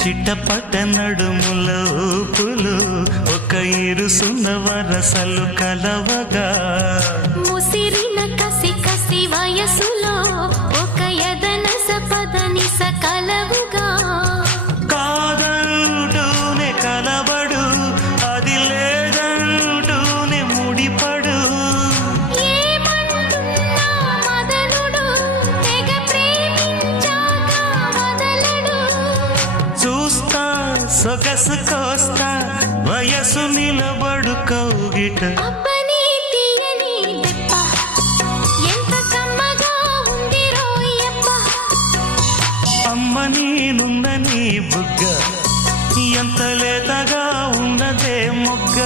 చిట్టపట్ట నడుముల ఊపులు ఒక ఇరుసున్న వరసలు కలవగా ముసిరిన కసి కసి వయసులో ఒక యదన సపదని సకలవుగా కాదంటూనే కలబడు అది లేదంటూనే ముడిపడు ఏమంటున్నా మదనుడు తెగ ప్రేమించాక వదలడు చూస్తా సొగసు కోస్తా వయసు నిలబడు కౌగిట అబ్బని తీయని దెబ్బ ఎంత కమ్మగా ఉంది రోయప్ప అమ్మ నేనున్న నీ బుగ్గ ఎంత లేతగా ఉన్నదే మొగ్గ